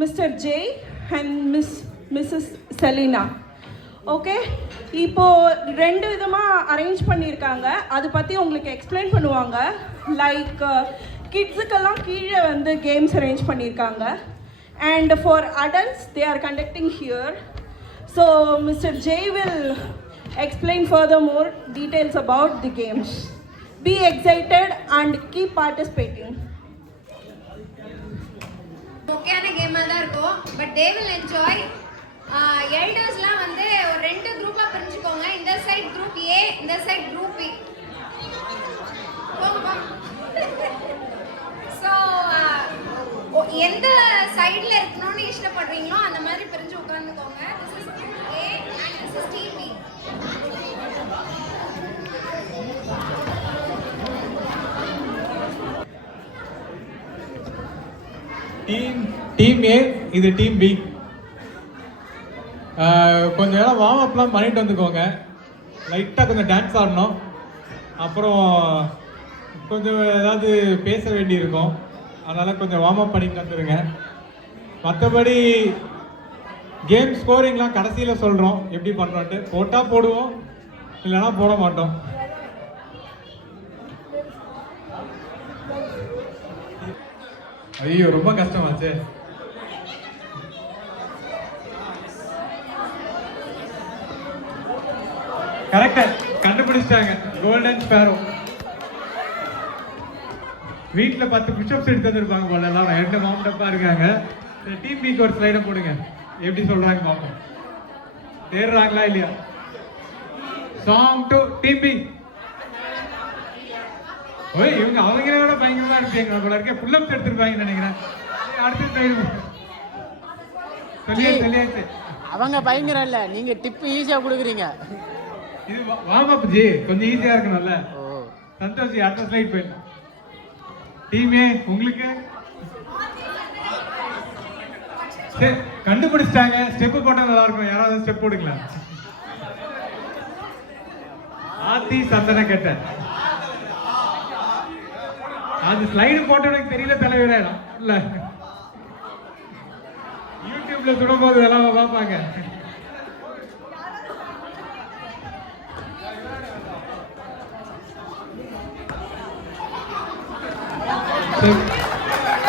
Mr. J and Mrs. Selina. Okay, இப்போது 2 விதமாக arrange பண்ணியிருக்காங்க. அதை பற்றி உங்களுக்கு எக்ஸ்பிளைன் பண்ணுவாங்க. லைக் கிட்ஸுக்கெல்லாம் கீழே வந்து கேம்ஸ் அரேஞ்ச் பண்ணியிருக்காங்க. And for adults they are conducting here. So mister J will explain further more details about the games. Be excited and keep participating. ஓகேயான கேமாக தான் இருக்கும், பட் they will enjoy. எல்டர்ஸ்லாம் வந்து ஒரு 2 குரூப்பாக பிரிஞ்சுக்கோங்க. இந்த சைட் குரூப் ஏ, இந்த side group B. So எந்த சைடில் இருக்கணும்னு இஷ்டப்படுறீங்களோ அந்த மாதிரி பிரிஞ்சு உட்காந்துக்கோங்க. This is group A and this is team B. Team A, இது டீம் பி. கொஞ்சம் நேரம் வார்ம் அப்லாம் பண்ணிட்டு வந்துக்கோங்க. லைட்டாக கொஞ்சம் டான்ஸ் ஆடணும். அப்புறம் கொஞ்சம் ஏதாவது பேச வேண்டியிருக்கும், அதனால் கொஞ்சம் வார்ம் அப் பண்ணிட்டு வந்துடுங்க. மற்றபடி கேம் ஸ்கோரிங்லாம் கடைசியில் சொல்கிறோம் எப்படி பண்ணுறோன்ட்டு. போட்டால் போடுவோம், இல்லைனா போட மாட்டோம். ஐயோ, ரொம்ப கஷ்டமாச்சு. கரெக்டா கண்டுபிடிச்சிட்டாங்க. Golden Sparrow. வீட்டில் 10 புஷ்அப்ஸ் எடுத்து வந்துருப்பாங்க போல. எல்லாம் 2 மாம்டப்பா இருக்காங்க. டீம் பிக்கு ஒரு ஸ்லைடை போடுங்க, எப்படி சொல்றாங்க பார்ப்போம். தேடுறாங்களா இல்லையா? Song to team B. ஓய், இவங்க அவங்கள விட பயங்கரமா இருப்பீங்க போல இருக்க. புல்லப்ஸ் எடுத்துருப்பாங்கன்னு நினைக்கிறேன். அடுத்த ஸ்லைடு சொல்லியாச்சு. அவங்க பயங்கரம் இல்ல, நீங்க டிப் ஈஸியா கொடுக்குறீங்க. இது வார்ம் அப் ஜி, கொஞ்சம் ஈஸியா இருக்கணும்ல. சந்தோஷ், அடுத்த ஸ்லைட் போயிடலாம். டீமே உங்களுக்கு கண்டுபிடிச்சிட்டாங்க. ஸ்டெப் போட்டா நல்லா இருக்கும். யாராவது ஸ்டெப் போடுங்களா? ஆத்தி சந்தன கட்ட. அது ஸ்லைடு போட்ட எனக்கு தெரியல தலைவரே. இல்ல யூடியூப்ல சுடும்போது இதெல்லாம் பார்ப்பாங்க.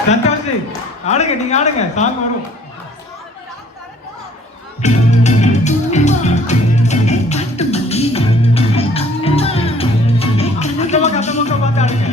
சந்தோஷ், ஆடுங்க, நீங்க ஆடுங்க, சாங் வரும். அந்த பக்கம் பார்த்து ஆடுங்க.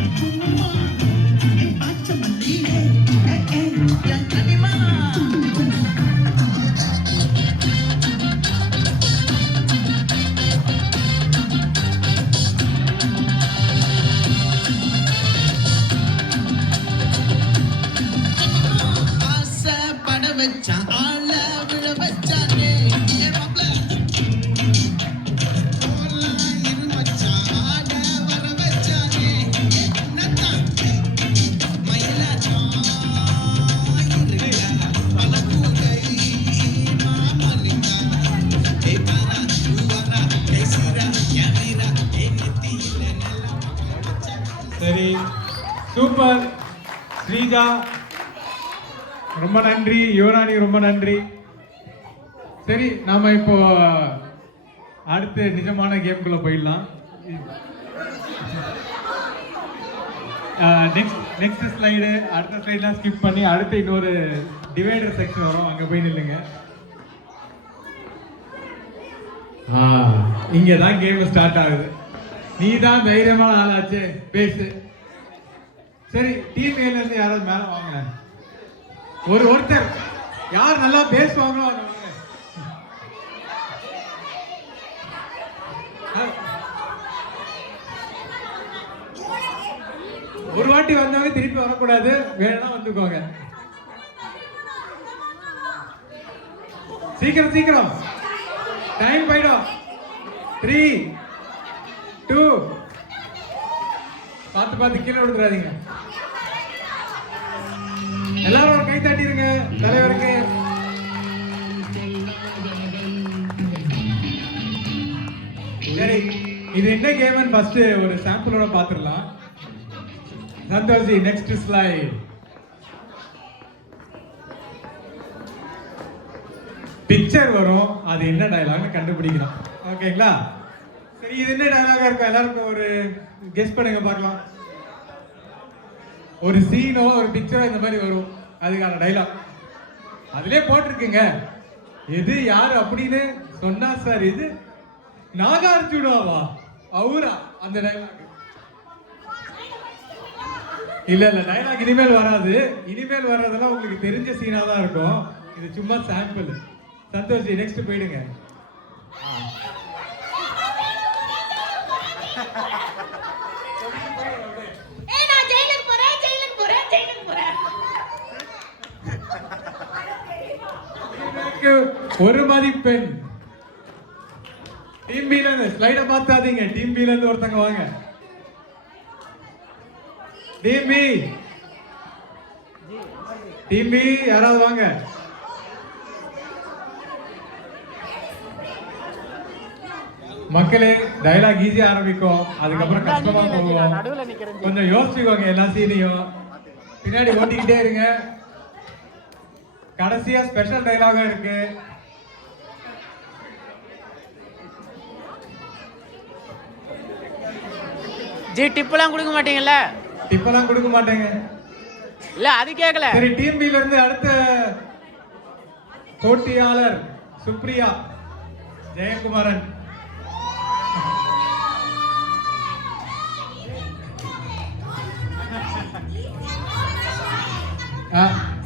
சரி, சூப்பர். ஸ்ரீஜா ரொம்ப நன்றி, யுவராணி ரொம்ப நன்றி. சரி, நாம இப்போ அடுத்து நிஜமான கேம்குள்ள போயிடலாம். நெக்ஸ்ட் ஸ்லைடு, அடுத்த ஸ்லைட்லாம் ஸ்கிப் பண்ணி அடுத்து இன்னொரு டிவைடர் செக்ஷன் வரும், அங்க போய் நில்லுங்க. இங்கே தான் கேம் ஸ்டார்ட் ஆகுது. நீ தான் தைரியமான ஆளாச்சு, பேசு. சரி, டீம் ஏல இருந்து யாராவது மேல வாங்க. ஒருத்தர் யார் நல்லா பேசுவாங்களோ அவங்க. ஒரு வாட்டி வந்தவங்க திருப்பி வரக்கூடாது, வேணா வந்துக்கோங்க. சீக்கிரம் சீக்கிரம், டைம் போயிடும். 3 2 பார்த்து கீழே விழுந்துடாதீங்க. எல்லாரும் ஒரு கை தட்டிருங்க தலைவருக்கு. சரி, இது என்ன கேம்னு ஃபர்ஸ்ட் ஒரு சாம்பிளோட பாத்துடலாம். Santhosh, next slide. பிக்சர் வரும், அது என்ன டயலாக்னு கண்டுபிடிக்கணும். ஓகேங்களா? சரி, இது என்ன டயலாகா இருக்கும்? எல்லாருக்கும் ஒரு கெஸ் பண்ணுங்க பார்க்கலாம். ஒரு சீனோ ஒரு பிக்சரோ இந்த மாதிரி வரும், அதுக்கான டைலாக் அதுலயே போட்டிருக்குங்க. எது யாரு அப்படின்னு சொன்னா சார் இது நாகார்ஜுனாவா அவரா அந்த டைலாக்? இல்ல டைலாக் இனிமேல் வராது. இனிமேல் வர்றதெல்லாம் உங்களுக்கு தெரிஞ்ச சீனா தான் இருக்கும். இது சும்மா சாம்பிள். சந்தோஷ் ஜி நெக்ஸ்ட் போயிடுங்க. ஒரு மதிப்பெண். டீம் பி ல இருந்து ஸ்லைட பார்த்தாதீங்க. டீம் பி ல இருந்து ஒருத்தங்க வாங்க. டீம் பி யாராவது வாங்க. மக்களே, டயலாக் ஈஸியா ஆரம்பிக்கும், அதுக்கப்புறம் கஷ்டமா போகும். கொஞ்சம் யோசிச்சுக்கோங்க எல்லா சீனையும். பின்னாடி ஓட்டிக்கிட்டே இருங்க. கடைசியா ஸ்பெஷல் டயலாகா இருக்கு. ஜி டிப்லாம் கொடுக்க மாட்டீங்கல்ல? டிப்பெல்லாம் கொடுக்க மாட்டேங்க. இல்ல அது கேட்கல. சரி, டீம் பி ல இருந்து அடுத்த போட்டியாளர் சுப்ரியா ஜெயக்குமாரன்.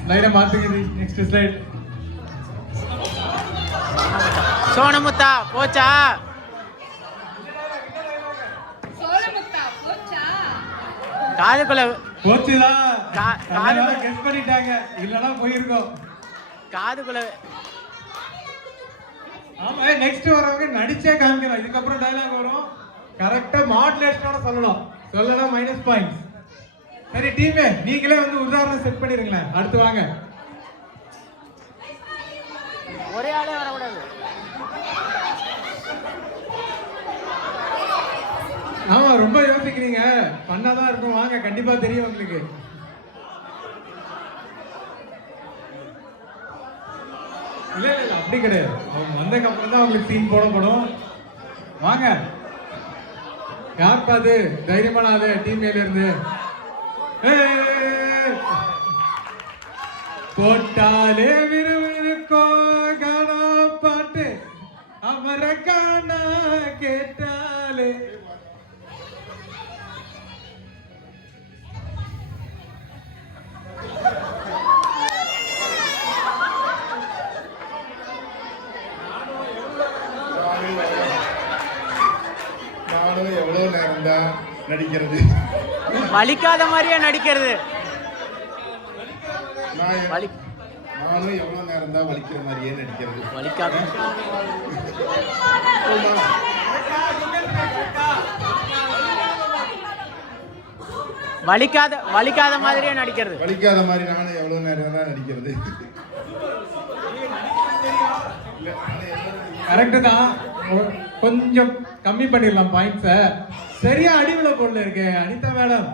ஸ்லைட மாத்துங்க. Next slide. சோனமுத்தா போச்சா? காதுக்குள்ள போச்சுதா? காதுக்குள்ள கெஸ் பண்ணிட்டாங்க, இல்லனா போயிருக்கோம். காதுக்குள்ள. ஆமா, நெக்ஸ்ட் வரவங்க நடிச்சே காமிக்கணும். இதுக்கப்புறம் டயலாக் வரும், கரெக்டா மாடுலேஷனோட சொல்லணும். சொல்லலாம் மைனஸ் பாயிண்ட்ஸ். சரி டீமே, நீங்களே வந்து உதாரணம் செட் பண்ணிருங்களேன். அடுத்து வாங்க. ஒரே ஆளே வரக்கூடாது. ஆமா, ரொம்ப யோசிக்கிறீங்க. பண்ணாதான் இருக்கும். வாங்க, கண்டிப்பா தெரியும் உங்களுக்கு. இல்ல அப்படி கிடையாது. அவங்க வந்ததுக்கு அப்புறம் தான் உங்களுக்கு சீன் போடப்படும். வாங்க. யார் பாது தைரியமான ஆளு டீம் மேல இருந்து? போட்டாலே விறுவிறுக்கோ கானா பாட்டு அமர காணா கேட்டாலே. நானும் எவ்வளவு நேரம் தான் நடிக்கிறது? வலிக்காத மாதிரியே நடிக்கிறது. நானும் எவ்வளவு நேரம் தான் வலிக்கிற மாதிரியே நடிக்கிறது. வலிக்காத வலிக்காத வலிக்காத மாதிரியே நடிக்கிறது. வலிக்காத மாதிரி நானும் எவ்வளவு நேரம் தான் நடிக்கிறது. கரெக்டு தான். கொஞ்சம் கம்மி பண்ணிடலாம் பாயிண்ட்ஸை. சரியா அடிவில போடல இருக்கு அனிதா மேடம்.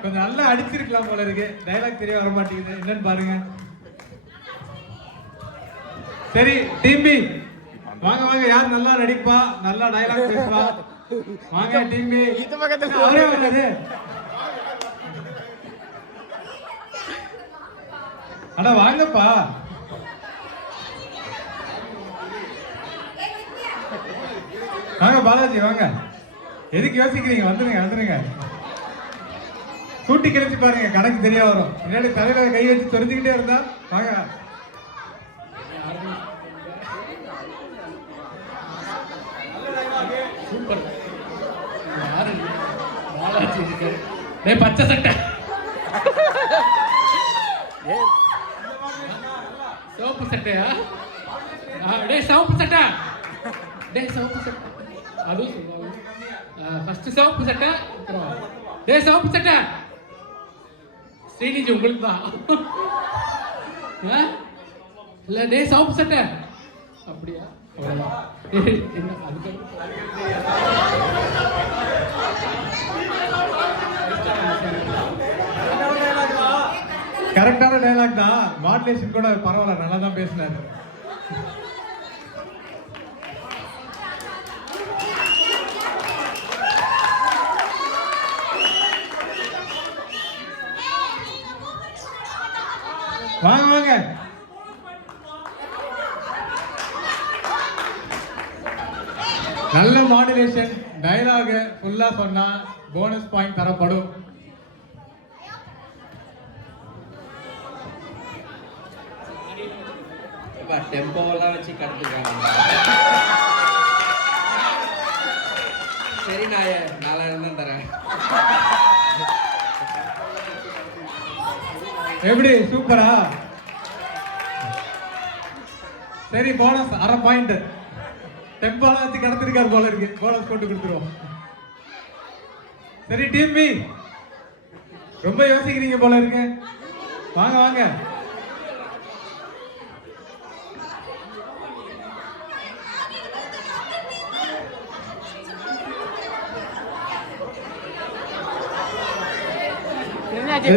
கொஞ்சம் நல்லா அடிச்சிருக்கலாம் போல இருக்கு. டைலாக் தெரிய வர மாட்டேங்குது. என்னன்னு பாருங்க. சரி டீம் பி வாங்க வாங்க. யார் நல்லா நடிப்பா, நல்லா டைலாக் பேசுவா? வாங்க டீம் பி. இது பக்கத்துல அவரே வராது. அட வாங்கப்பா. வாங்க பாலாஜி வாங்க. எதுக்கு யோசிக்கிறீங்க? வந்துருங்க வந்துருங்க. கூட்டி கிளச்சி பாருங்க, கணக்கு தெரிய வரும். முன்னாடி தலையில கை வச்சு தெரிஞ்சுக்கிட்டே இருந்தா வாங்க. சூப்பர். பாலாஜி இருக்கு. டேய் பச்சை சட்டை, சிவப்பு சட்டையா? டேய் சிவப்பு சட்டை, டேய் சிவப்பு சட்டை. அதுவும் சொல்லுவாங்க. ஃபர்ஸ்ட் சிவப்பு சட்டை, அப்புறம் டேய் சிவப்பு சட்டை. ஸ்ரீனிஜி உங்களுக்கு தான் இல்லை? டேய் சிவப்பு சட்டை அப்படியா? என்ன அதுக்கு கரெக்டான டைலாக் தான். மாடுலேஷன் கூட பரவாயில்ல, நல்லா தான் பேசினாரு. வாங்க வாங்க. நல்ல மாடுலேஷன், டயலாக் ஃபுல்லா சொன்னா போனஸ் பாயிண்ட் தரப்படும். டெம்போலாம் வச்சு கடத்துக்காங்க. சரி நான் 4000 தான் தரேன். எப்படி சூப்பரா? சரி போனஸ் அரை பாயிண்ட். டெம்போலாம் வச்சு கடத்திருக்காரு போல இருக்கு, போனஸ் போட்டு கொடுத்துருவோம். சரி டீம் பி, ரொம்ப யோசிக்கிறீங்க போல இருக்கு. வாங்க வாங்க.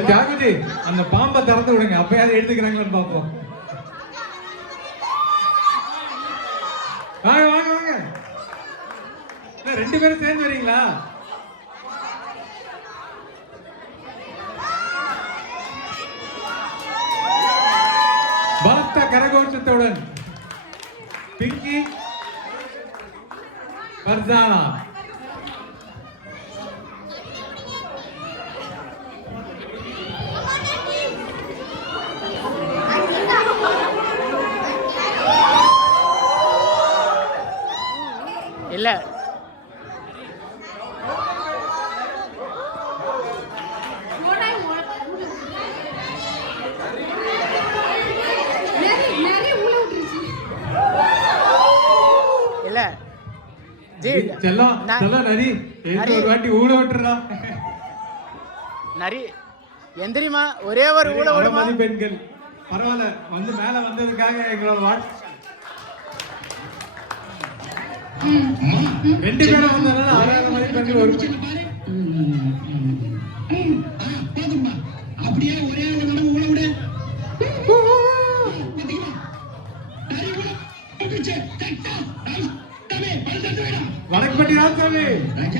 தியாகுஜி அந்த பாம்பை திறந்து விடுங்க, அப்பயாவது எடுத்துக்கிறாங்களான்னு பார்ப்போம். வாங்க வாங்க வாங்க. 2 பேரும் சேர்ந்து வரீங்களா? பலத்த கரகோஷத்துடன் பிங்கி பர்சானா. இல்ல இல்ல ஜி செல்லம் செல்லம் நரி நரி. ஒரு வாட்டி ஊட விட்டுறா. நரி எந்திரிமா, ஒரே ஒரு ஊட விடுமா. பெண்கள் பரவாயில்ல, வந்து மேல வந்ததுக்காக எங்களோட வாழ்த்து. 2 பேரும் வந்ததுனால 6000 மதிப்பெண்கள் ஒரு அப்படியே ஒரே ஒரு ஊழ விடு. வடக்குப்பட்டி ராசாமி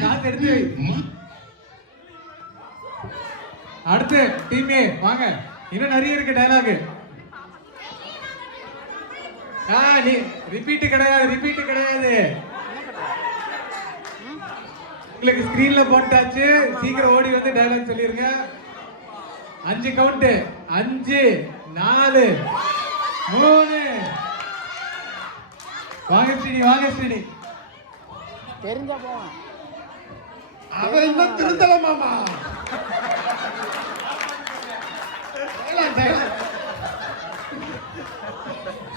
காசு எடுத்து வை. அடுத்து டீமே வாங்க, இன்னும் நிறைய இருக்கு டயலாக். நீ ரிப்பீட் கிடையாது. உங்களுக்கு ஸ்கிரீன்ல போட்டாச்சு, சீக்கிரம் ஓடி வந்து டயலாக் சொல்லிருங்க. 5 கவுண்ட். 5 4 3. வாங்க ஸ்ரீனி. தெரிஞ்ச போவான். அவன் இன்னும் திருந்தல மாமா.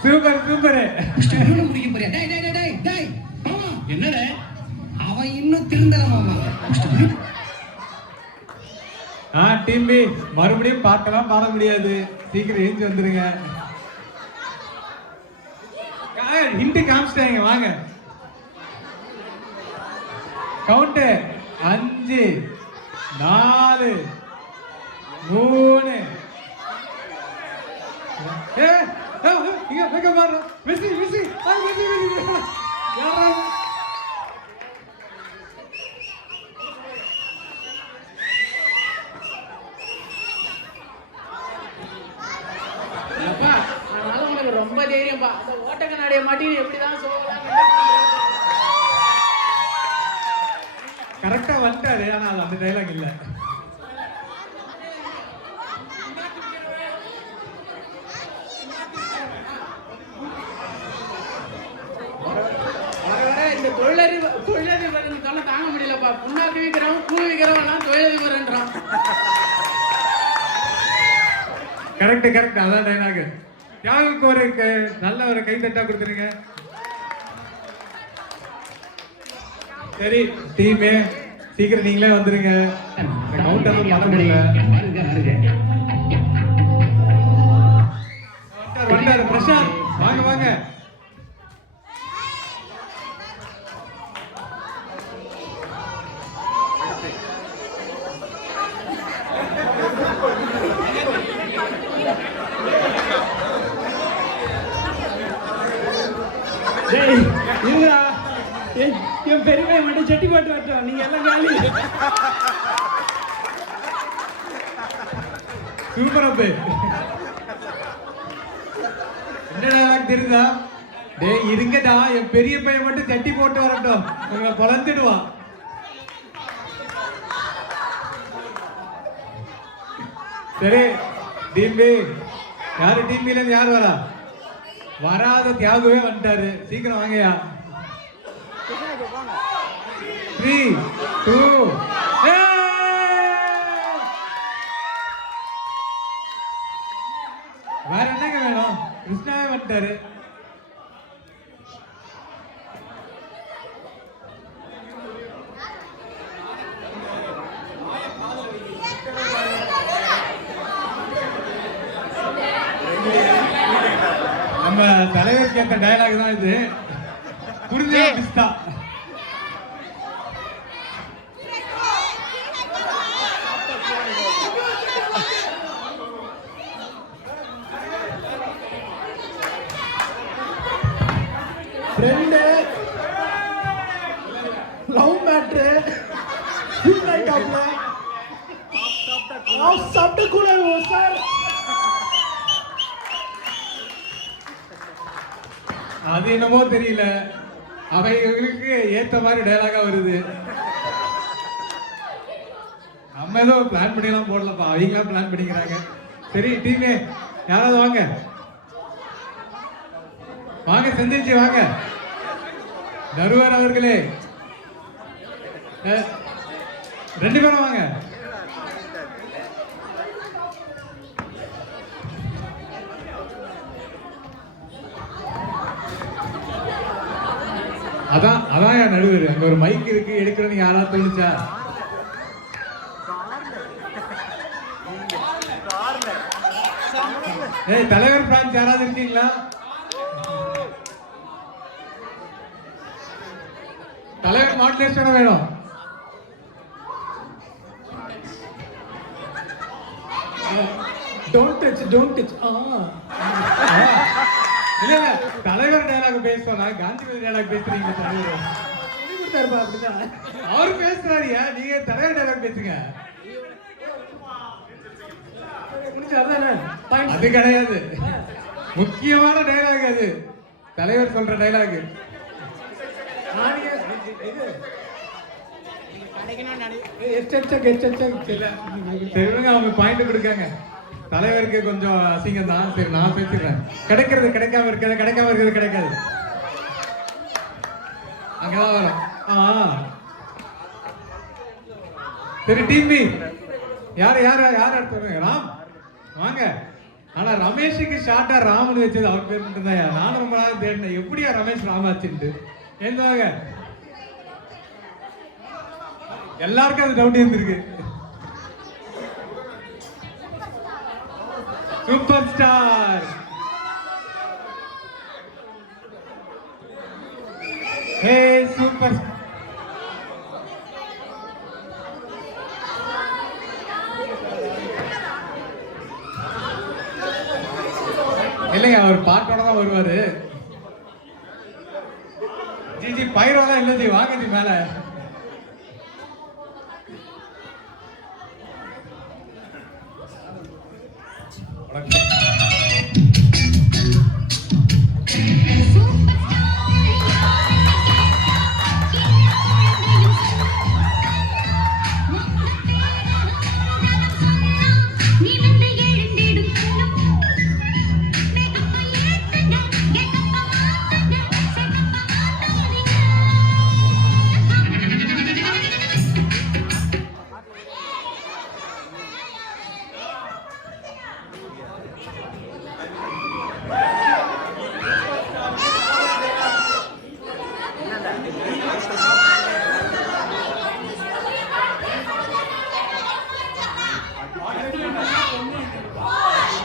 சூப்பர் முடிக்க போறியா? டேய் என்னடா அவன் இன்னும் திருந்தல மாமா. டீம் பி மறுபடியும் பார்க்கலாம், பாட முடியாது. சீக்கிரம் ஏஞ்சி வந்துருங்க. ஹிண்ட் காமிச்சிட்டாங்க. வாங்க கவுண்ட். 5 4 3. இங்க வெக்க பாரு. மிஸ்ஸி யாரா? அப்பா அதனால உனக்கு ரொம்ப தைரியம்பா. அந்த ஓட்ட கண்ணாடியை மாட்டி எப்படிதான் சொல்லலாம். கரெக்டா வந்துட்டாரு, ஆனா அது அந்த டைலாக் இல்ல. இந்த தொழிலதிபர் தாங்க முடியலப்பா. புண்ணாக்கு விற்கிறவன் கூழ் விற்கிறவன் தொழிலதிபர்ன்றான். கரெக்ட் அதான் டைலாக். தியாகுக்கு ஒரு நல்ல ஒரு கை தட்டா கொடுத்துருங்க. சரி டீமே சீக்கிரம் நீங்களே வந்துருங்க. கவுண்டர் பண்ண முடியல. வந்தாரு பிரசாந்த். வாங்க என் பெருமையை மட்டும் செட்டி போட்டு வரட்டும், நீங்க எல்லாம் காலி. சூப்பர் அப்பே. என்ன டைலாக் தெரியுதா? டேய் இருங்கடா, என் பெரிய பையன் மட்டும் சட்டி போட்டு வரட்டும், உங்களை பொழந்துடுவான். சரி டீம் பி, யாரு டீம் பில இருந்து யார் வரா? வராத தியாகுவே வந்துட்டாரு, சீக்கிரம் வாங்கயா. 3 2 வேற என்னங்க வேணும்? கிருஷ்ணாவே வந்துட்டாரு. நம்ம தலைவர் கேட்ட டயலாக் தான் இது. புரிஞ்சா பிஸ்தா. Friend love matter good night ஆப்ல ஆஃப் சாப்பிட்டு கூட சார். அது என்னமோ தெரியல, அவைகளுக்கு ஏத்த மாதிரி டயலாகா வருது. நம்ம ஏதோ பிளான் பண்ணிலாம் போடலப்பா, அவங்களாம் பிளான் பண்ணிக்கிறாங்க. சரி டீமே யாராவது வாங்க வாங்க, செந்தில்ஜி வாங்க, நருவர் அவர்களே 2 பேரும் வாங்க. அதான் என் நடுவர். அங்க ஒரு மைக் இருக்கு, எடுக்கிறேன்னு யாராவது தோணுச்சா? ஏய் தலைவர் பிரான்ஸ் யாராவது இருக்கீங்களா? தலைவர் மாடுலேஷன் வேணும். டோன்ட் டச் இல்ல தலைவர் டயலாக் பேசுவாங்க, காந்திமதி டயலாக் பேசுறீங்க. தலைவர் கொடுத்தாருப்பா, அப்படிதான் அவரு பேசுறாரியா, நீங்க தலைவர் டயலாக் பேசுங்க. அது கிடையாது, முக்கியமான டயலாக் அது, தலைவர் சொல்ற டயலாக். அவங்க பாயிண்ட் கொடுக்காங்க. தலைவருக்கு கொஞ்சம் அசிங்கம் தான். சரி நான் பேசிடுறேன். கிடைக்கிறது கிடைக்காம இருக்கிறது, கிடைக்காம இருக்கிறது கிடைக்காது. அங்கதான் வரும். சரி டீம் பி யார் அடுத்து? ராம் வாங்க. ஆனா ரமேஷுக்கு ஷார்ட்டா ராம்னு வச்சது அவர் பேர் மட்டும் தான். நானும் ரொம்ப நாள் தேடினேன், எப்படியா ரமேஷ் ராமாச்சுன்ட்டு. எழுந்துவாங்க, எல்லாருக்கும் அது டவுட் இருந்திருக்கு. சூப்பர் ஸ்டார் ஹே சூப்பர் இல்லைங்க, அவர் பாட்டோட தான் வருவாரு. ஜி பயிரோலாம் இல்லை ஜி, வாங்க ஜி மேல.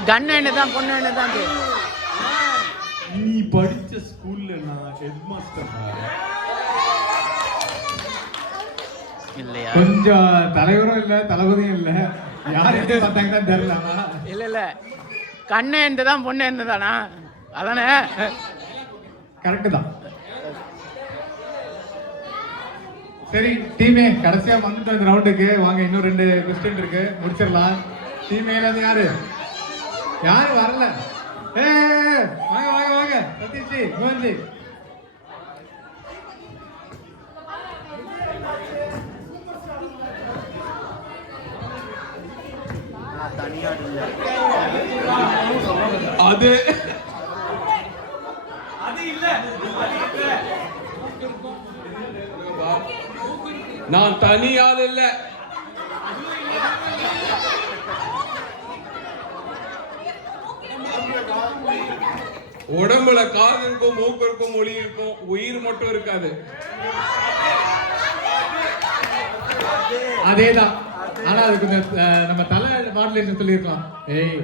கண்ணு என்னதான் பொண்ணு என்னதான்? நீ படிச்ச ஸ்கூல்ல நான் ஹெட் மாஸ்டர் இல்லையா? கொஞ்சம் தலைவரும் இல்ல தளபதியும் இல்ல, யார்கிட்ட பார்த்தாங்கன்னா தெரியல. இல்ல கண்ணு என்னதான் பொண்ணு என்னதானா? அதானே கரெக்ட் தான். சரி டீமே கடைசியா வந்துட்டு அந்த ரவுண்டுக்கு வாங்க. இன்னும் 2 கொஸ்டின் இருக்கு, முடிச்சிடலாம். டீமேல இருந்து யாரு வரல? வாங்க வாங்க வாங்க சதீஷ்ஜி மோகன்ஜி. அது நான் தனியால் இல்ல. உடம்புல காது இருக்கும், மூக்கு இருக்கும், மொழி இருக்கும், உயிர் மட்டும் இருக்காது. அதேதான். ஆனா அது கொஞ்சம் நம்ம தலை மாடுலேஷன் சொல்லியிருக்கலாம். ஏய்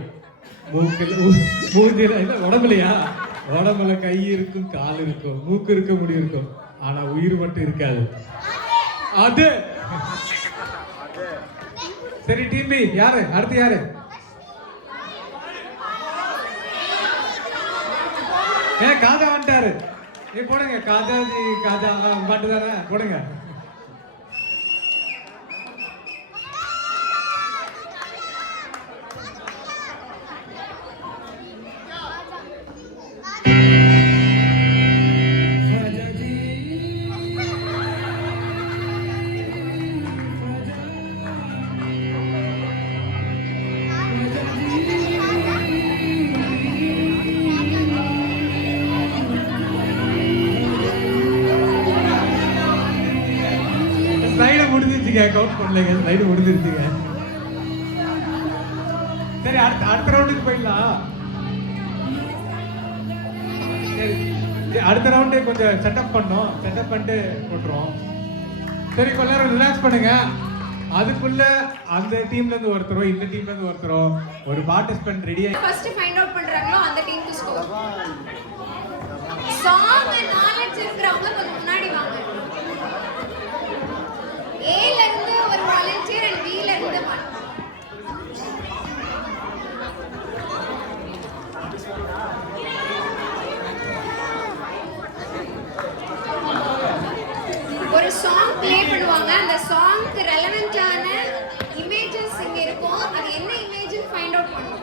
மூஞ்சில இல்ல உடம்புலையா, உடம்புல கை இருக்கும், கால் இருக்கும், மூக்கு இருக்க, முடி இருக்கும், ஆனா உயிர் மட்டும் இருக்காது. அது சரி. டீம் பி யாரு அடுத்து? யாரு? காஜா வந்துட்டாரு. போடுங்க காஜாஜி. காஜா பாட்டு தானே, போடுங்க. கவுண்ட் பண்ணலைங்க, ஸ்லைடு முடிஞ்சிருச்சுங்க. சரி அடுத்த ரவுண்டுக்கு போயிடலாம். சரி அடுத்த ரவுண்டே கொஞ்சம் செட்டப் பண்ணோம், செட்டப் பண்ணிட்டு போட்டுருவோம். சரி கொஞ்ச நேரம் ரிலாக்ஸ் பண்ணுங்க. அதுக்குள்ள அந்த டீம்ல இருந்து ஒருத்தரோ இந்த டீம்ல இருந்து ஒருத்தரோ ஒரு பார்ட்டிசிபென்ட் ரெடியா ஃபர்ஸ்ட் ஃபைண்ட் அவுட் பண்றாங்களோ அந்த டீமுக்கு ஸ்கோர். சாங் நாலேஜ் இருக்கிறவங்க கொஞ்சம் முன்னாடி வாங்க. A ல இருந்து ஒரு வாலண்டியர் and B ல இருந்து one. ஒரு சாங் ப்ளே பண்ணுவாங்க. அந்த சாங்க்கு ரெலவென்ட்டான இமேஜஸ் இங்க இருக்கும். அது என்ன இமேஜ் ஃபைண்ட் அவுட் பண்ணனும்.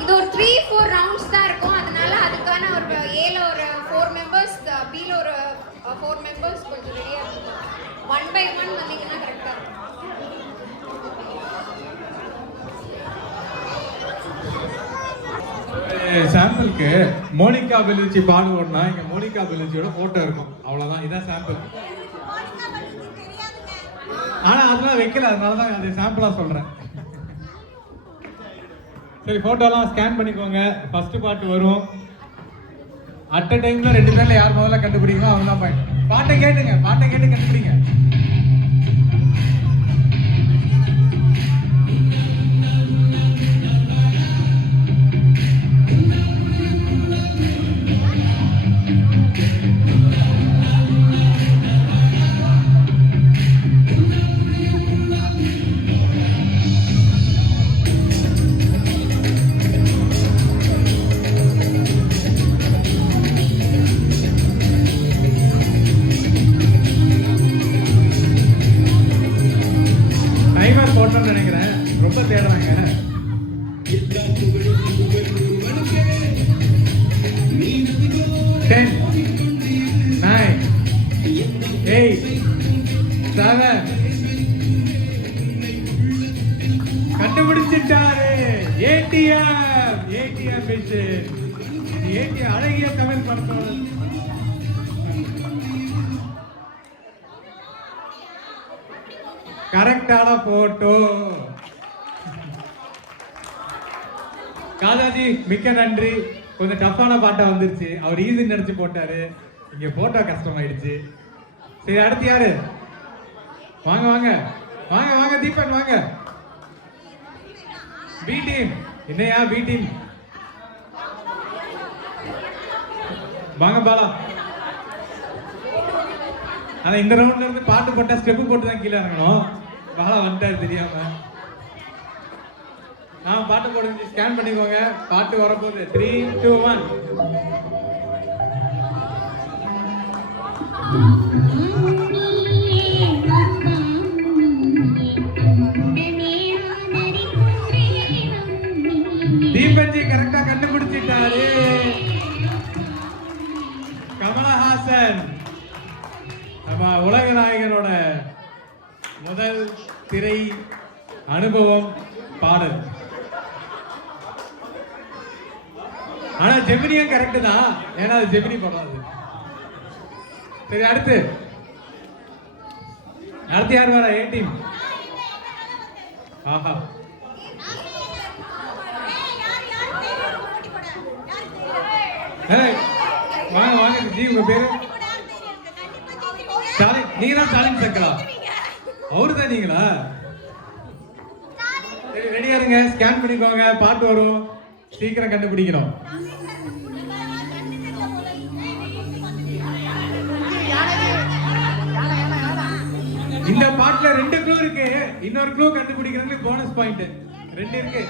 இது ஒரு 3-4 ரவுண்ட்ஸ் தான் இருக்கும். அதனால அதுக்கான ஒரு A ல ஒரு 4 மெம்பர்ஸ், B ல ஒரு 4 மெம்பர்ஸ் கொஞ்சம் ரெடியா இருக்கணும். 1 by 1 வந்தீங்கன்னா கரெக்டா இருக்கும். சாம்பிளுக்கு மோனிகா பெலுச்சி பாடு ஓடனா இங்க மோனிகா பெலுச்சியோட போட்டோ இருக்கும், அவ்வளவுதான். இதான் சாம்பிள். ஆனா அதெல்லாம் வைக்கல, அதனாலதான் அது சாம்பிளா சொல்றேன். சரி போட்டோலாம் ஸ்கேன் பண்ணிக்கோங்க. ஃபர்ஸ்ட் பாட்டு வரும். அட் அ டைம்ல 2 பேர்ல யார் முதல்ல கண்டுபிடிக்கணும் அவங்க தான் பாயிண்ட். பாட்டை கேட்டுங்க, பாட்டை கேட்டு கண்டுபிடிங்க. நினைக்கிறேன் ரொம்ப தேடுறாங்க. 10 9 8 7 கண்டுபிடிச்சிட்டாரு. ஏடிஎம் பேச்சு. ஏடிஎம் அழகிய தமிழ் படம். கரெக்டான போட்டோ. காஜாஜி மிக்க நன்றி. கொஞ்சம் டஃப்பான பாட்டா வந்துருச்சு. அவர் ஈஸி நினைச்சு போட்டாரு, இங்க போட்டோ கஷ்டமாயிடுச்சு. சரி அடுத்து யாரு? வாங்க வாங்க வாங்க வாங்க தீபன் வாங்க. B team. என்னையா பி டீம்? வாங்க பாலா. ஆனா இந்த ரவுண்ட்ல இருந்து பாட்டு போட்டா ஸ்டெப் போட்டு தான் கீழே இறங்கணும். பாலா வந்துட்டாரு தெரியாம. பாட்டு போடுங்க, ஸ்கேன் பண்ணிக்கோங்க. பாட்டு வரப்போகுது. 3 2 1. தீபன்ஜி கரெக்டா கண்டுபிடிச்சிட்டாரு. கமலஹாசன் நம்ம உலக நாயகனோட முதல் திரை அனுபவம் பாடல். ஆனா ஜெமினியும் கரெக்ட் தான், ஏன்னா அது ஜெமினி படம். சரி, அடுத்து யார் வரா? ஏ டீம். ஆஹா, வாங்க வாங்க ஜி, உங்க பேரு? ஸ்டாலின். நீங்க தான் ஸ்டாலின் சக்கரா? அவரு தான் நீங்களா? சரி, ரெடியா இருங்க, ஸ்கேன் பண்ணிக்கோங்க, பாட்டு வரும், சீக்கிரம் கண்டுபிடிக்கணும். இந்த பாட்டுல 2 க்ளூ இருக்கு. இன்னொரு க்ளூ கண்டுபிடிக்கிறதுக்கு போனஸ் பாயிண்ட் 2 இருக்கு.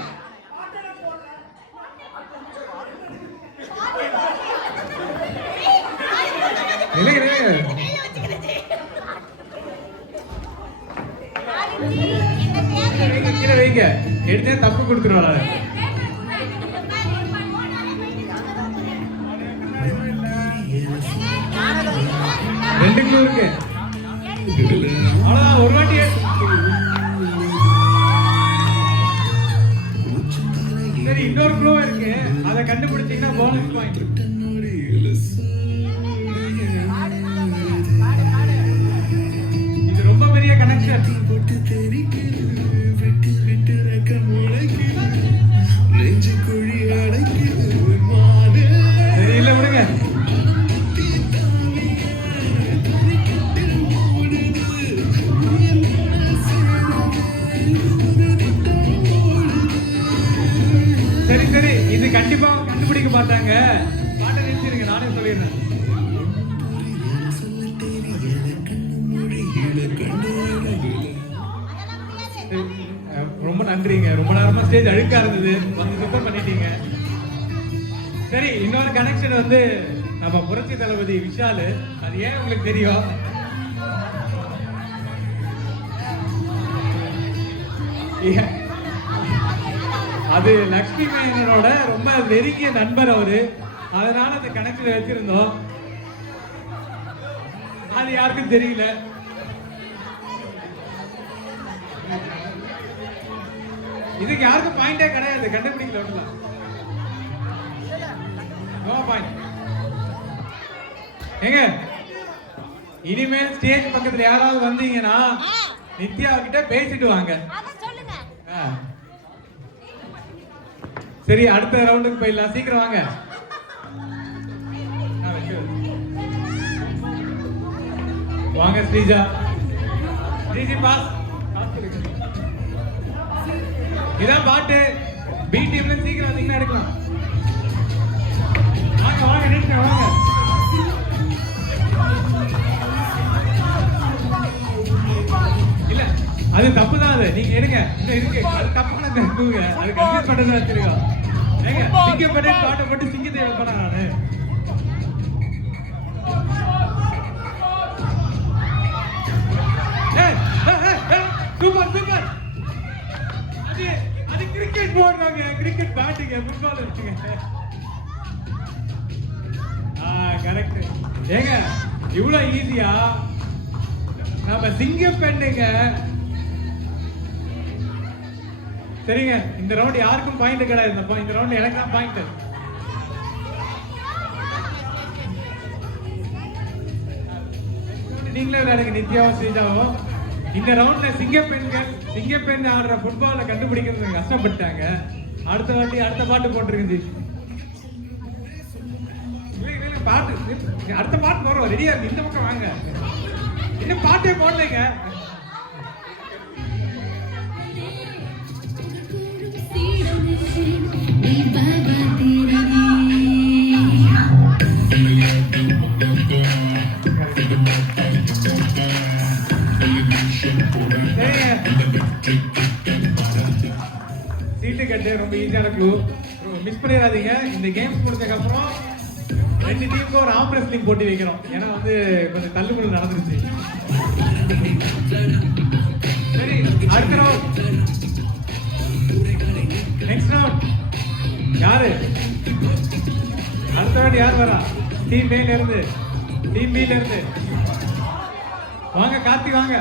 கீழே வைங்க, எடுத்தே தப்பு கொடுத்துருவாங்க. ரெண்டு க்ளூ இருக்கு. அவ்வளவுதான், ஒரு வாட்டி. சரி, இன்னொரு க்ளூ இருக்கு, அதை கண்டுபிடிச்சீங்கன்னா போனஸ் பாயிண்ட். இது ரொம்ப பெரிய கனெக்ஷன். இல்ல, விடுங்க. சரி சரி, இது கண்டிப்பா கண்டுபிடிக்க மாட்டாங்க. பாட்டை நிறுத்திடுங்க, நானே சொல்லிடுறேன். ரொம்ப நன்றிங்க, ரொம்ப நேரமா ஸ்டேஜ் அழுக்கா இருந்தது, வந்து சுத்தம் பண்ணிட்டீங்க. சரி, இன்னொரு கனெக்ஷன் வந்து நம்ம புரட்சி தளபதி விஷால். அது ஏன் உங்களுக்கு தெரியும்? அது லக்ஷ்மி மேனனோட ரொம்ப நெருங்கிய நண்பர் அவரு, அதனால அந்த கனெக்ஷன் வச்சிருந்தோம். அது யாருக்கும் தெரியல. இதுக்கு யாருக்கும் பாயிண்டே கிடையாது, கண்டுபிடிக்கல. No point. ஏங்க, இனிமேல் ஸ்டேஜ் பக்கத்துல யாராவது வந்தீங்கன்னா நித்யா கிட்ட பேசிட்டு வாங்க. சரி, அடுத்த ரவுண்டுக்கு போயிடலாம், சீக்கிரம் வாங்க. வாங்க ஸ்ரீஜா. ஸ்ரீஜி பாஸ். இதான் பாட்டு. பி டீம்ல சீக்கிரம் வந்தீங்கன்னா எடுக்கலாம். வாங்க வாங்க, நிறுத்துங்க, வாங்க. இல்ல, அது தப்பு தான். அது நீங்க எடுங்க, இன்னும் இருக்கு. அது தப்பான தப்புங்க, அது கன்ஃபியூஸ் பண்ணதா வச்சிருக்கோம். ஏங்க, சிங்கப்பட்டு பாட்டை போட்டு சிங்கத்தை வைப்பேன் நானு. Super super. அது கிரிக்கெட் போடுறாங்க, கிரிக்கெட் பேட்டுங்க, ஃபுட்பால் வச்சுங்க. கரெக்ட். ஏங்க, இவ்வளவு ஈஸியா நம்ம சிங்கம் பெண்ணுங்க. சரிங்க, இந்த ரவுண்ட் யாருக்கும் பாயிண்ட் கிடையாது. இந்த ரவுண்ட் எனக்கு தான் பாயிண்ட். நீங்களே விளையாடுங்க, நித்யாவும் ஸ்ரீஜாவும். இந்த ரவுண்ட்ல சிங்கப்பெண் ஆடுற ஃபுட்பாலை கண்டுபிடிக்கிறது கஷ்டப்பட்டாங்க. அடுத்த வாட்டி அடுத்த பாட்டு போட்டுருக்கு. பாட்டு அடுத்த பாட்டு வரும், ரெடியா இருக்கு. இந்த பக்கம் வாங்க, இன்னும் பாட்டே போடலைங்க. சீட்டு கட்டு ரொம்ப ஈஸியான க்ளூ, மிஸ் பண்ணிடாதீங்க. இந்த கேம்ஸ் முடிஞ்சதுக்கு அப்புறம் 2 டீமுக்கும் ஒரு ஆர்ம் ரெஸ்லிங் போட்டி வைக்கிறோம். ஏன்னா வந்து கொஞ்சம் தள்ளுமுள்ள நடந்துருச்சு. சரி, அடுத்த ரவுண்ட். நெக்ஸ்ட் ரவுண்ட் யாரு? அடுத்த வாட்டி யார் வரா? டீம் மேல இருந்து, டீம் பி ல இருந்து வாங்க. கார்த்திக் வாங்க.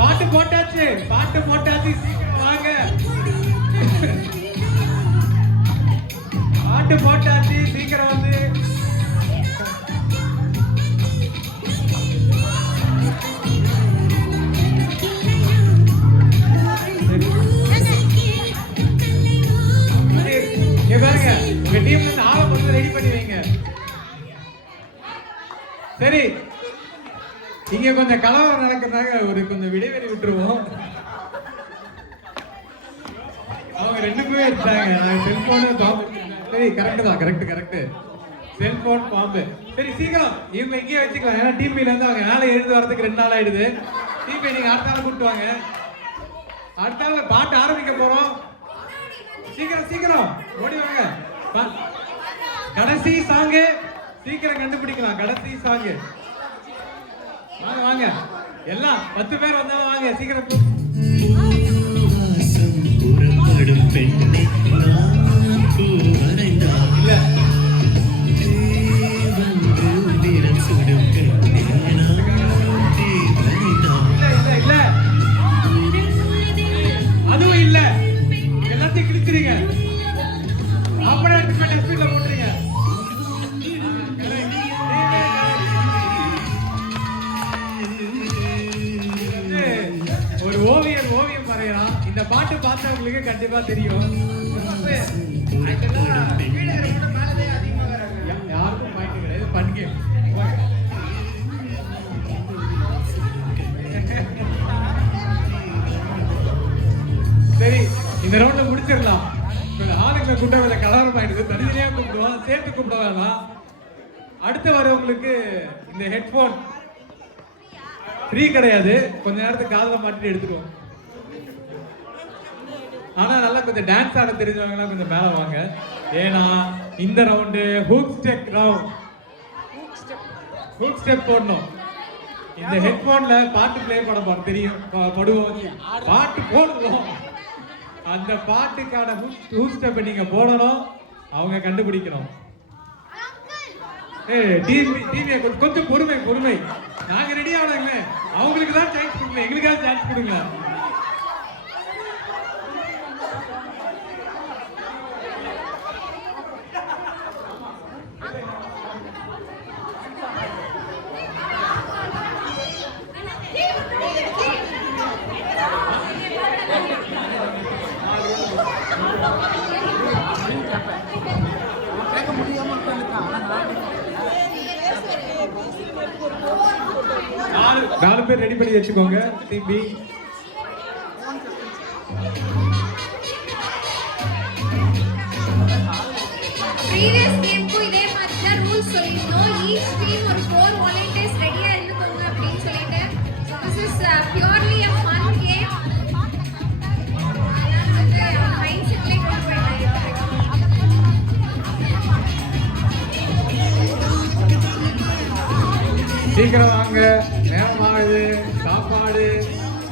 பாட்டு போட்டாச்சு, பாட்டு போட்டாச்சு. சீக்கிரம் வாங்க. பாட்டு போட்டாச்சு, சீக்கிரம் வந்து. பாருங்க, உங்க டீம்ல இருந்து ஆளை கொஞ்சம் ரெடி பண்ணி வைங்க. சரி, இங்க கொஞ்சம் கலவரம் நடக்கிறதாக ஒரு கொஞ்சம் விடைவெளி விட்டுருவோம். அவங்க 2 பேரும் எடுத்தாங்க. செல்போனு பாம்பு. சரி, கரெக்ட் தான், கரெக்ட். செல்போன் பாம்பு. சரி, சீக்கிரம் இவங்க இங்கேயே வச்சுக்கலாம். ஏன்னா டீம் பி ல இருந்து அவங்க வேலை எழுந்து வரதுக்கு 2 நாள் ஆயிடுது. டீம் பி நீங்க அடுத்த நாள் கூப்பிட்டு வாங்க. அடுத்த நாள் பாட்டு ஆரம்பிக்க போறோம். சீக்கிரம் ஓடி வாங்க. கடைசி சாங்கு சீக்கிரம் கண்டுபிடிக்கலாம். கடைசி சாங்கு. வாங்க எல்லாம் 10 பேர் வந்தாலும் வாங்க சீக்கிரம். இல்ல அதுவும் இல்ல. எல்லாத்தையும் கிழிச்சிருங்க. அப்படியே டஸ்ட்பின்ல போட்டுருங்க. ஒரு ஓவியம் வரையலாம். இந்த பாட்டு பார்த்தவங்களுக்கு கண்டிப்பா தெரியும். யாருக்கும் பாட்டு கிடையாது. பண்ணுங்க. சரி, இந்த ரவுண்ட முடிச்சிடலாம். ஆளுங்களை கூட்ட கலவரம் ஆயிடுது. தனித்தனியா கூப்பிடுவோம், சேர்த்து கூப்பிட வேணாம். அடுத்து வரவங்களுக்கு இந்த ஹெட்போன் ஃப்ரீ கிடையாது. கொஞ்ச நேரத்துக்கு காதுல மாட்டிட்டு எடுத்துருவோம். ஆனா நல்லா கொஞ்சம் டான்ஸ் ஆட தெரிஞ்சவங்க கொஞ்சம் மேல வாங்க. ஏன்னா இந்த ரவுண்டு ஹூக் ஸ்டெப் போடணும். இந்த ஹெட்போன்ல பாட்டு பிளே பண்ண போறோம். தெரியும், படுவோம், பாட்டு போடுவோம். அந்த பாட்டுக்கான ஹூக் ஸ்டெப் நீங்க போடணும். அவங்க கண்டுபிடிக்கணும். டிவி கொஞ்சம் பொறுமை. நாங்க ரெடி ஆகலாங்க. அவங்களுக்கு தான் சான்ஸ் கொடுங்க, எங்களுக்காக சான்ஸ் கொடுங்க. நாலு பேர் ரெடி பண்ணி வச்சுக்கோங்க. டிபி previous game க்கு இதே மாதிரி தான் ரூல்ஸ் சொல்லிருந்தோம். each team ஒரு 4 volunteers ரெடியா இருந்துக்கோங்க அப்படினு சொல்லிட்டு. This is purely a fun game. Mind செட்ல கொண்டு போயிடலாம். சீக்கிரம் வாங்க, நேரம் ஆகுது. சாப்பாடு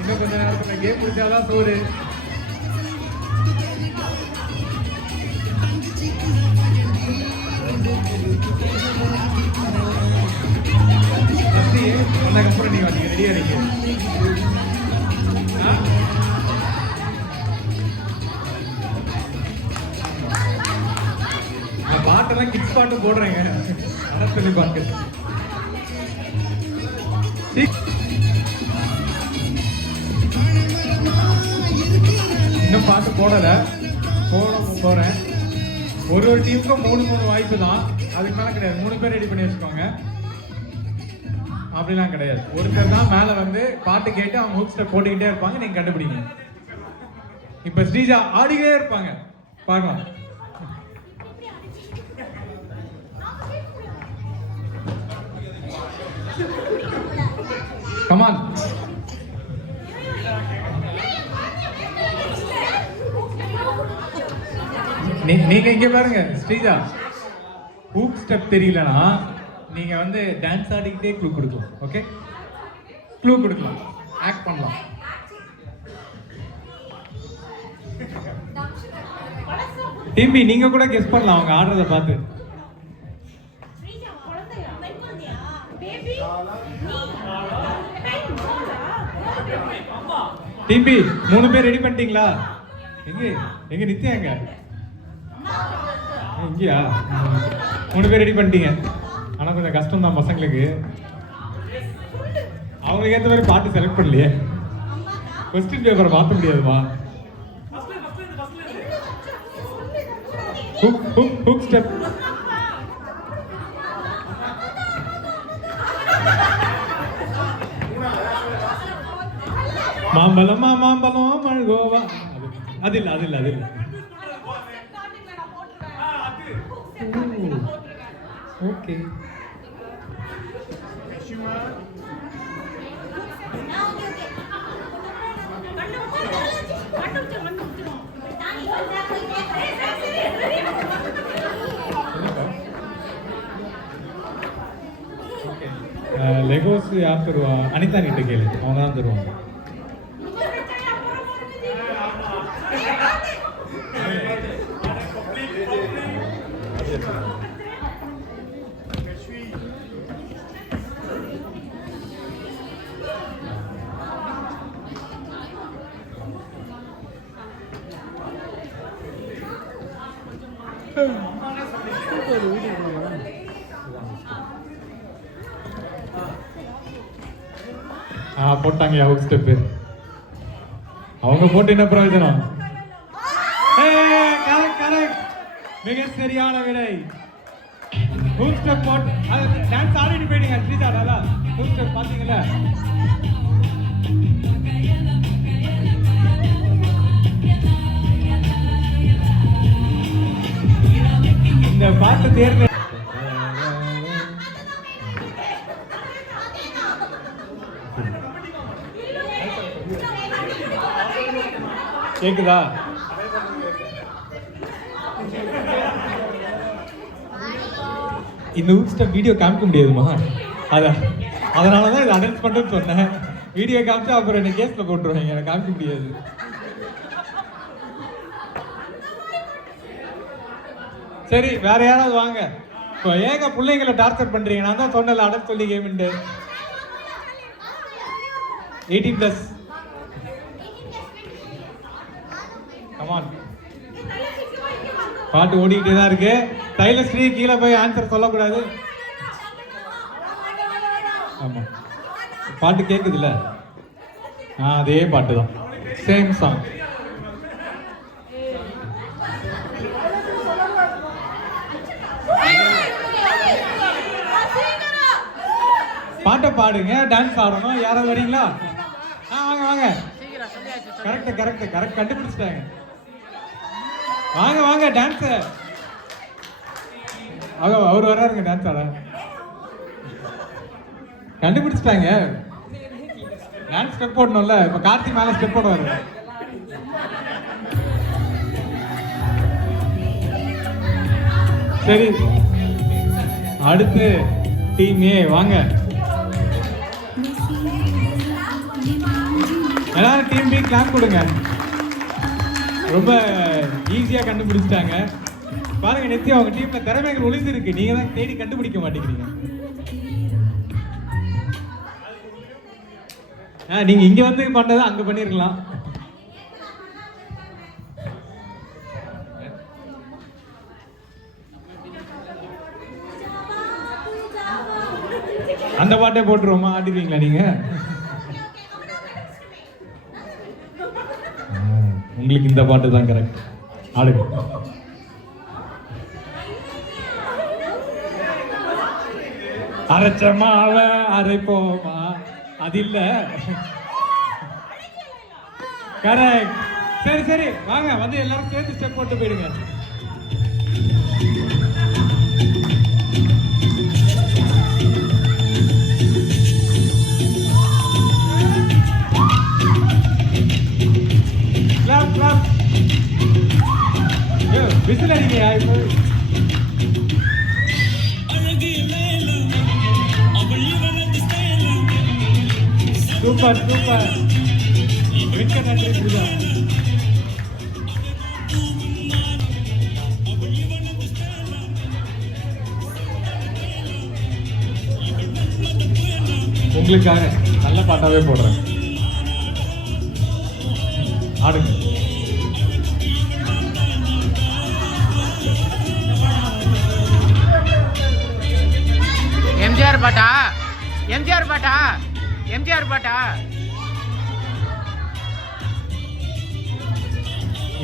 இன்னும் கொஞ்ச நேரத்துல கேம் முடிச்சாதான் சோறு. அப்புறம் நீங்க ரெடியா இருக்கீங்க. நான் பாட்டெல்லாம் கிட்ஸ் பாட்டு போடுறேங்க. அடத்தொழி பாட்டு இன்னும் பாட்டு போடல, போறேன். ஒரு டீமுக்கும் 3 வாய்ப்பு தான். அதுக்கு மேல கிடையாது. 3 பேர் ரெடி பண்ணி வச்சுக்கோங்க. அப்படிலாம் கிடையாது. ஒருத்தர் தான் மேல வந்து பாட்டு கேட்டு அவங்க ஹூக் ஸ்டெப் போட்டுக்கிட்டே இருப்பாங்க. நீங்க கண்டுபிடிங்க. இப்ப ஸ்ரீஜா ஆடிக்கிட்டே இருப்பாங்க. பார்க்கலாம். Come on. நீங்க இங்க பாருங்க ஸ்ரீஜா, ஹூப் ஸ்டெப் தெரியலனா நீங்க வந்து டான்ஸ் ஆடிக்கிட்டே க்ளூ கொடுக்கலாம். ஓகே, க்ளூ கொடுக்கலாம், ஆக்ட் பண்ணலாம். டிம்பி நீங்க கூட கெஸ் பண்ணலாம் அவங்க ஆடுறத பார்த்து. டிம்பி 3 பேர் ரெடி பண்ணிட்டீங்களா? எங்க நித்யா எங்க? இங்கயா? 3 பேர் ரெடி பண்ணிட்டீங்க. ஆனா கொஞ்சம் கஷ்டம் தான் பசங்களுக்கு. அவங்களுக்கு ஏற்ற மாதிரி பாட்டு செலக்ட் பண்ணலையே. கொஸ்டின் பேப்பரை மாற்ற முடியாதுமா. Hook step. மாம்பழம் மாம்பழம் மல்கோவா. அது இல்ல. ஓகே, லெகோஸ் யார் தருவா? அனிதா கிட்ட கேளு, அவங்க தான் தருவாங்க. போட்டாங்க ஹுக் ஸ்டெப். அவங்க போட்டு என்ன பிரயோஜனம்? மிக சரியான விடை. ஹுக் ஸ்டெப் போட்டு டான்ஸ் ஆடிட்டு போயிட்டீங்க ஸ்ரீஜா. நல்லா ஹுக் ஸ்டெப் பாத்தீங்களா? இந்த பாட்டு தேர்ந்து கேக்குதா? இந்த ஹுக் ஸ்டெப் வீடியோ காமிக்க முடியாதுமா, அதனாலதான் இதை அனௌன்ஸ் பண்ணுன்னு சொன்னேன். வீடியோ காமிச்சா அப்புறம் என்ன கேஸ்ல போட்டுருவாங்க, எனக்கு காமிக்க முடியாது. சரி, வேற யாராவது வாங்க. இப்போ ஏங்க பிள்ளைங்களை டார்ச்சர் பண்றீங்க? நான் தான் சொன்னல அடல் சொல்லி கேம் 18+. கமான், பாட்டு ஓடிக்கிட்டே தான் இருக்கு. தைலஸ்ரீ கீழே போய் ஆன்சர் சொல்லக்கூடாது. ஆமா, பாட்டு கேக்குதுல்ல? அதே பாட்டு தான், சேம் சாங். பாட்டை பாடுங்க, டான்ஸ் ஆடணும். யாராவது வரீங்களா? வாங்க. கரெக்ட் கண்டுபிடிச்சிட்டாங்க. வாங்க டான்ஸ். அவர் வர்றாருங்க டான்ஸ் ஆட. கண்டுபிடிச்சிட்டாங்க. டான்ஸ் ஸ்டெப் போடணும்ல. இப்ப கார்த்திக் மேல ஸ்டெப் போடுவாரு. சரி, அடுத்து டீம் ஏ வாங்க. எல்லாரும் டீம் பி கிளாப் கொடுங்க. ரொம்ப ஈஸியா கண்டுபிடிச்சிட்டாங்க. பாருங்க நித்யா, உங்க டீம்ல திறமைகள் ஒளிந்து இருக்கு, நீங்க தான் தேடி கண்டுபிடிக்க மாட்டேங்கிறீங்க. நீங்க இங்க வந்து பண்ணதை அங்க பண்ணிருக்கலாம். அந்த பாட்டே போட்டுருவோமா? ஆடிடுவீங்களா நீங்க? உங்களுக்கு இந்த பாட்டு தான் கரெக்ட். ஆடுங்க. அரைச்சமாவ அரைப்போமா, அது இல்ல. கரெக்ட். சரி வாங்க, வந்து எல்லாரும் சேர்த்து ஸ்டெப் போட்டு போயிடுங்க. விசில் விசில் அடிங்கயா இப்போ. Super super. வெங்கடாச்சல பூஜா. உங்களுக்காக நல்ல பாட்டாவே போடுறேன், ஆடுங்க. எம்ஜிஆர் பாட்டா? எம்ஜிஆர் பாட்டா? எம்ஜிஆர் பாட்டா?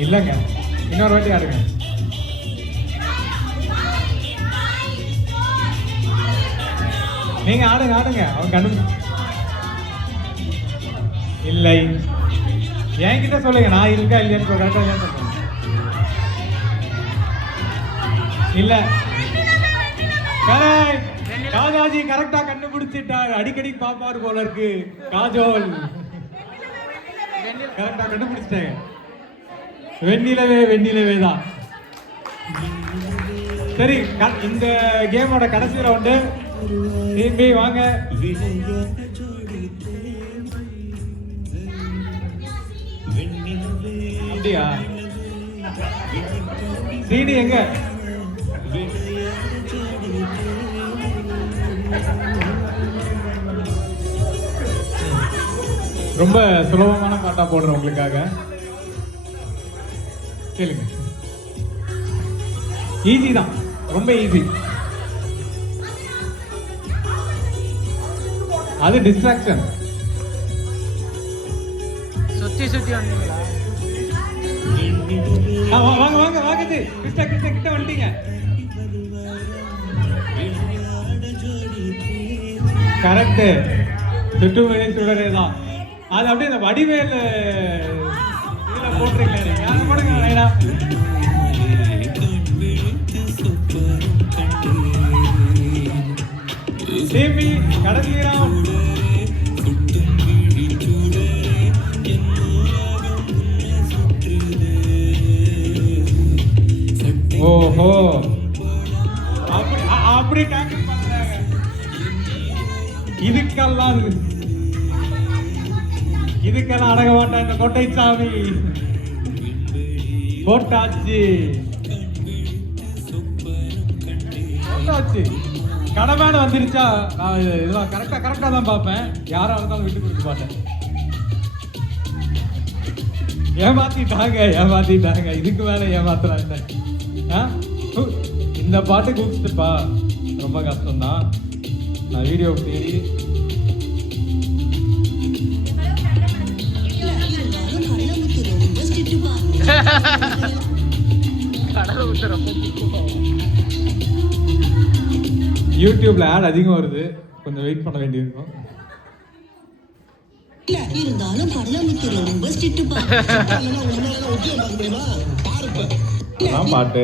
இல்லைங்க, இன்னொரு வாட்டி ஆடுங்க. நீங்க ஆடுங்க ஆடுங்க. அவன் கண்டு இல்லை, என்கிட்ட சொல்லுங்க, நான் இருக்கா இல்லையான்னு கரெக்டா இல்லையான்னு சொல்றேன். இல்ல கரெக்ட். ராஜாஜி கரெக்டா கண்டுபிடிச்சிட்டார். அடிக்கடி பாப்பாரு போல இருக்கு. காஜோல் கரெக்டா கண்டுபிடிச்சிட்டாங்க. வெண்ணிலவே வெண்ணிலவே தான். சரி, இந்த கேமோட கடைசி ரவுண்டு. திரும்பி வாங்க. அப்படியா? சிடி எங்க? ரொம்ப சுலபமான பாட்டா போடுறேன் உங்களுக்காக, கேளுங்க. ஈஸி தான், ரொம்ப ஈஸி. அது டிஸ்ட்ராக்ஷன். சுத்தி சுத்தி வந்தீங்களா? வாங்க வாங்க வாங்க. கிட்ட கிட்ட கிட்ட வந்துட்டீங்க. கரெக்ட். சுற்றுமணி சுடரே தான். அது அப்படியே இந்த வடிவேல் இதுல போட்டிருக்கீங்க. யாரு போடுங்க லைனா. சேமி கடைசி ரவுண்ட். ஓஹோ, அப்படி டேக்கிள் பண்றாங்க. இதுக்கெல்லாம் அடங்க மாட்டேன் இந்த கோட்டை சாமி. போட்டாச்சு போட்டாச்சு. கடமையான வந்துருச்சா? நான் இதெல்லாம் கரெக்டா தான் பார்ப்பேன். யாரா இருந்தாலும் விட்டு கொடுக்க மாட்டேன். ஏமாத்திட்டாங்க. இதுக்கு மேல ஏமாத்துறாங்க. இந்த பாட்டு கூப்பிட்டுப்பா ரொம்ப கஷ்டம்தான். நான் வீடியோ தேடி யூடியூப்ல ஆட் அதிகம் வருது, கொஞ்சம் வெயிட் பண்ண வேண்டியிருக்கும். இருந்தாலும் ரொம்ப ஸ்ட்ரிக்ட்பா. அதான் பாட்டு.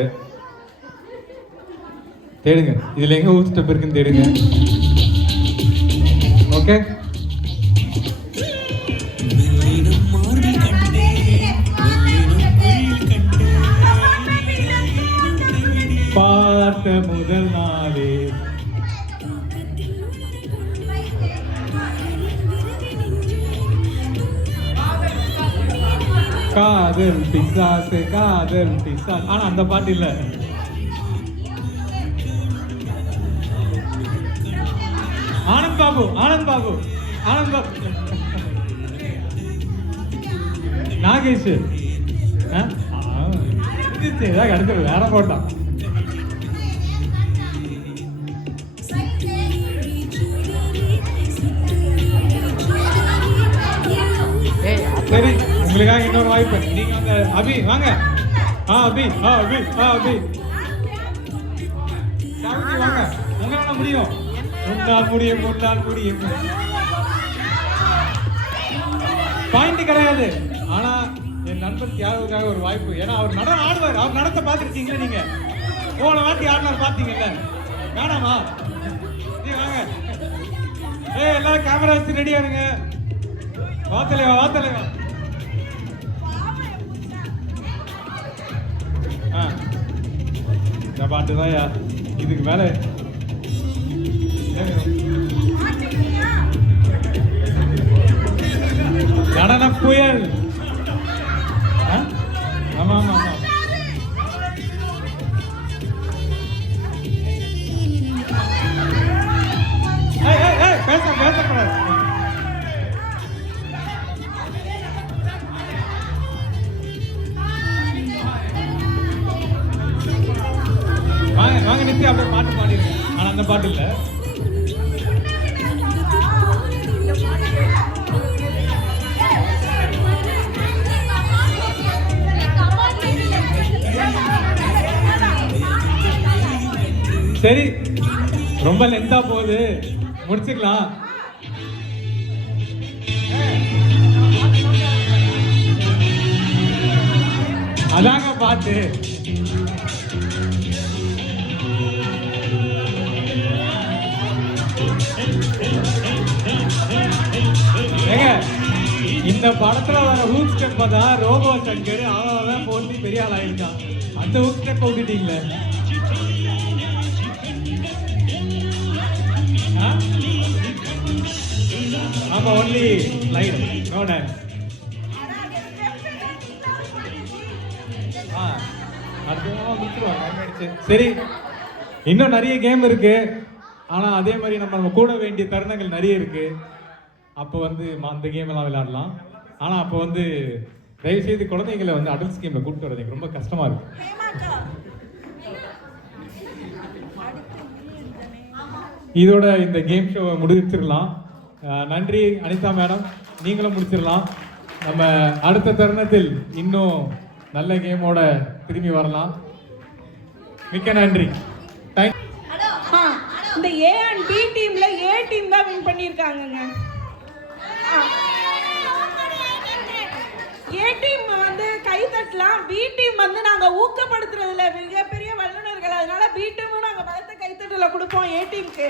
தேடுங்க, இதுல எங்க ஊர் ஸ்டெப் இருக்குன்னு தேடுங்க. ஓகே, பார்த்த முதல் நாளே காதல் பிசாசு. ஆனா அந்த பாட்டு இல்ல. ஆனந்த் பாபு நாகேஷ் கிடைச்சது வேற போட்டான். சரி, உங்களுக்காக இன்னொரு வாய்ப்பு. நீங்க வந்து அபி வாங்க. அபி வாங்க. உங்களால முடியும். முன்னாள் முடியும். பாயிண்ட் கிடையாது. ஆனா என் நண்பர் தியாகுக்காக ஒரு வாய்ப்பு. ஏன்னா அவர் நடனம் ஆடுவார். அவர் நடத்த பார்த்துருக்கீங்களா நீங்க? போன வாட்டி ஆடினார் பார்த்தீங்கல்ல? வேணாமா? வாங்க. எல்லாரும் கேமரா வச்சு ரெடியா இருங்க. வா தலைவா. இந்த பாட்டு தான் இதுக்கு மேலே நடன புயல். ஆமா ஆமா ஆமா. பேசக்கூடாது. வாங்க நித்தி அப்படியே பாட்டு பாடிருக்கேன். ஆனா அந்த பாட்டு இல்ல. சரி, ரொம்ப லென்த்தா போகுது, முடிச்சுக்கலாம். அதாங்க பாட்டு. ஏங்க, இந்த படத்துல வர ஹூக் ஸ்டெப் தான் ரோபோ சங்கர் அவன் போட்டி பெரிய ஆள் ஆயிருக்கான். அந்த ஹூக் ஸ்டெப் விட்டுட்டீங்களே. ஆமா, ஒன்லி ஸ்லைட், நோ டான்ஸ். சரி, இன்னும் நிறைய கேம் இருக்கு. ஆனா அதே மாதிரி நம்ம கூட வேண்டிய தருணங்கள் நிறைய இருக்கு. அப்போ வந்து அந்த கேம் எல்லாம் விளையாடலாம். ஆனா அப்போ வந்து தயவு செய்து குழந்தைங்களை வந்து அடல்ட்ஸ் கேம்ல கூப்பிட்டு வரது ரொம்ப கஷ்டமா இருக்கு. இதோட இந்த கேம் ஷோவை முடிச்சிடலாம். நன்றி அனிதா மேடம், நீங்களும் முடிச்சிடலாம். நம்ம அடுத்த தருணத்தில் இன்னும் நல்ல கேமோட திரும்பி வரலாம். மிக்க நன்றி. இந்த ஏ அண்ட் பி டீம்ல ஏ டீம் தான் வின் பண்ணியிருக்காங்கங்க. ஏ டீம் வந்து கை தட்டலாம், பி டீம் வந்து நாங்க ஊக்கப்படுத்துறதுல மிகப்பெரிய வல்லுநர்கள், அதனால பி டீமும் நாங்க பலத்த கைத்தட்டல கொடுப்போம் ஏ டீமுக்கு.